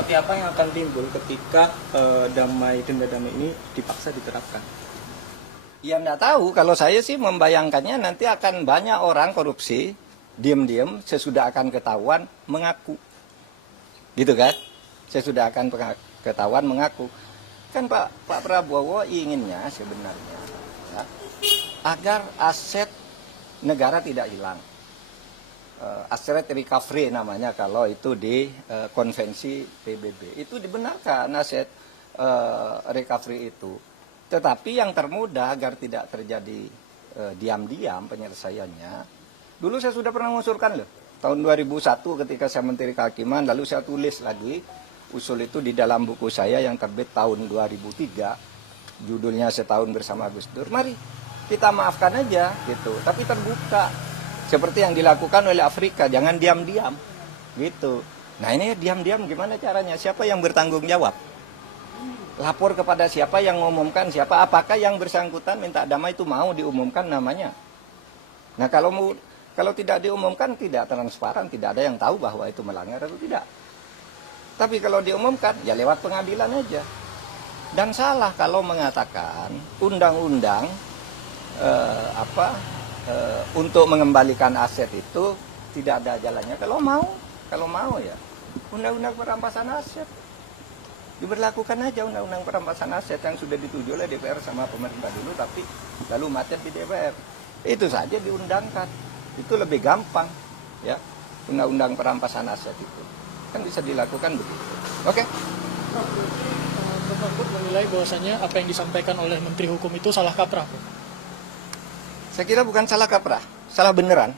seperti apa yang akan timbul ketika denda damai ini dipaksa diterapkan? Ya nggak tahu, kalau saya sih membayangkannya nanti akan banyak orang korupsi, diam-diam sesudah akan ketahuan mengaku. Gitu kan? Sesudah akan ketahuan mengaku. Kan Pak Prabowo inginnya sebenarnya ya, agar aset negara tidak hilang. Asset recovery namanya kalau itu di konvensi PBB. Itu dibenarkan aset recovery itu. Tetapi yang termudah agar tidak terjadi diam-diam penyelesaiannya. Dulu saya sudah pernah mengusulkan loh. Tahun 2001 ketika saya Menteri Kehakiman, lalu saya tulis lagi usul itu di dalam buku saya yang terbit tahun 2003. Judulnya Setahun Bersama Gus Dur. Mari kita maafkan aja gitu. Tapi terbuka. Seperti yang dilakukan oleh Afrika, jangan diam-diam. Gitu. Nah ini diam-diam gimana caranya? Siapa yang bertanggung jawab? Lapor kepada siapa yang mengumumkan siapa, apakah yang bersangkutan minta damai itu mau diumumkan namanya. Nah kalau tidak diumumkan tidak transparan, tidak ada yang tahu bahwa itu melanggar atau tidak. Tapi kalau diumumkan ya lewat pengadilan aja. Dan salah kalau mengatakan undang-undang untuk mengembalikan aset itu tidak ada jalannya. Kalau mau ya undang-undang perampasan aset. Diberlakukan aja undang-undang perampasan aset yang sudah dituju oleh DPR sama pemerintah dulu, tapi lalu macet di DPR. Itu saja diundangkan. Itu lebih gampang, ya. Undang-undang perampasan aset itu kan bisa dilakukan begitu. Oke? Bapak Mahfud menilai bahwasanya apa yang disampaikan oleh Menteri Hukum itu salah kaprah. Saya kira bukan salah kaprah, salah beneran.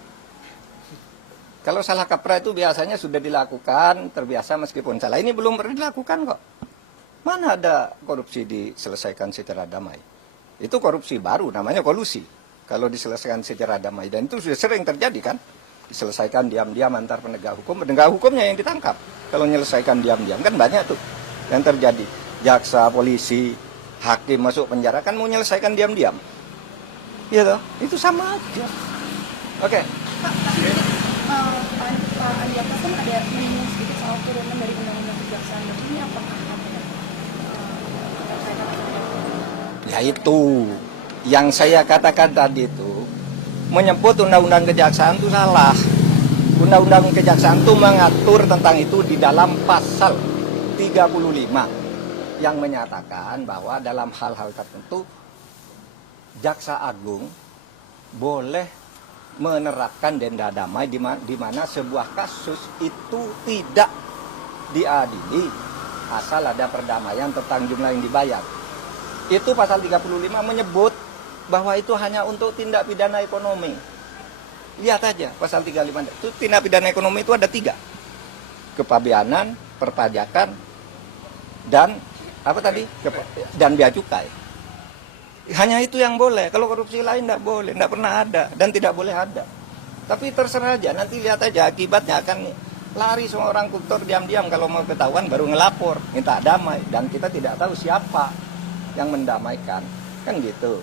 Kalau salah kaprah itu biasanya sudah dilakukan, terbiasa meskipun salah. Ini belum pernah dilakukan kok. Mana ada korupsi diselesaikan secara damai? Itu korupsi baru, namanya kolusi. Kalau diselesaikan secara damai. Dan itu sudah sering terjadi kan? Diselesaikan diam-diam antar penegak hukumnya yang ditangkap. Kalau menyelesaikan diam-diam, kan banyak tuh yang terjadi. Jaksa, polisi, hakim masuk penjara kan mau menyelesaikan diam-diam. Iya toh? Itu sama aja. Oke. Pak Andi Arief kan ada menyinggung sedikit soal turunan dari undang-undang kejaksaan. Ini apakah Ya itu, yang saya katakan tadi itu, menyebut undang-undang kejaksaan itu salah. Undang-undang kejaksaan itu mengatur tentang itu di dalam pasal 35 yang menyatakan bahwa dalam hal-hal tertentu Jaksa Agung boleh menerapkan denda damai di mana sebuah kasus itu tidak diadili asal ada perdamaian tentang jumlah yang dibayar. Itu pasal 35 menyebut bahwa itu hanya untuk tindak pidana ekonomi. Lihat aja pasal 35. Itu tindak pidana ekonomi itu ada 3. Kepabeanan, perpajakan, dan apa tadi? Dan bea cukai. Hanya itu yang boleh. Kalau korupsi lain tidak boleh, tidak pernah ada dan tidak boleh ada. Tapi terserah aja, nanti lihat aja akibatnya akan lari semua orang koruptor diam-diam kalau mau ketahuan baru ngelapor, minta damai dan kita tidak tahu siapa yang mendamaikan. Kan gitu.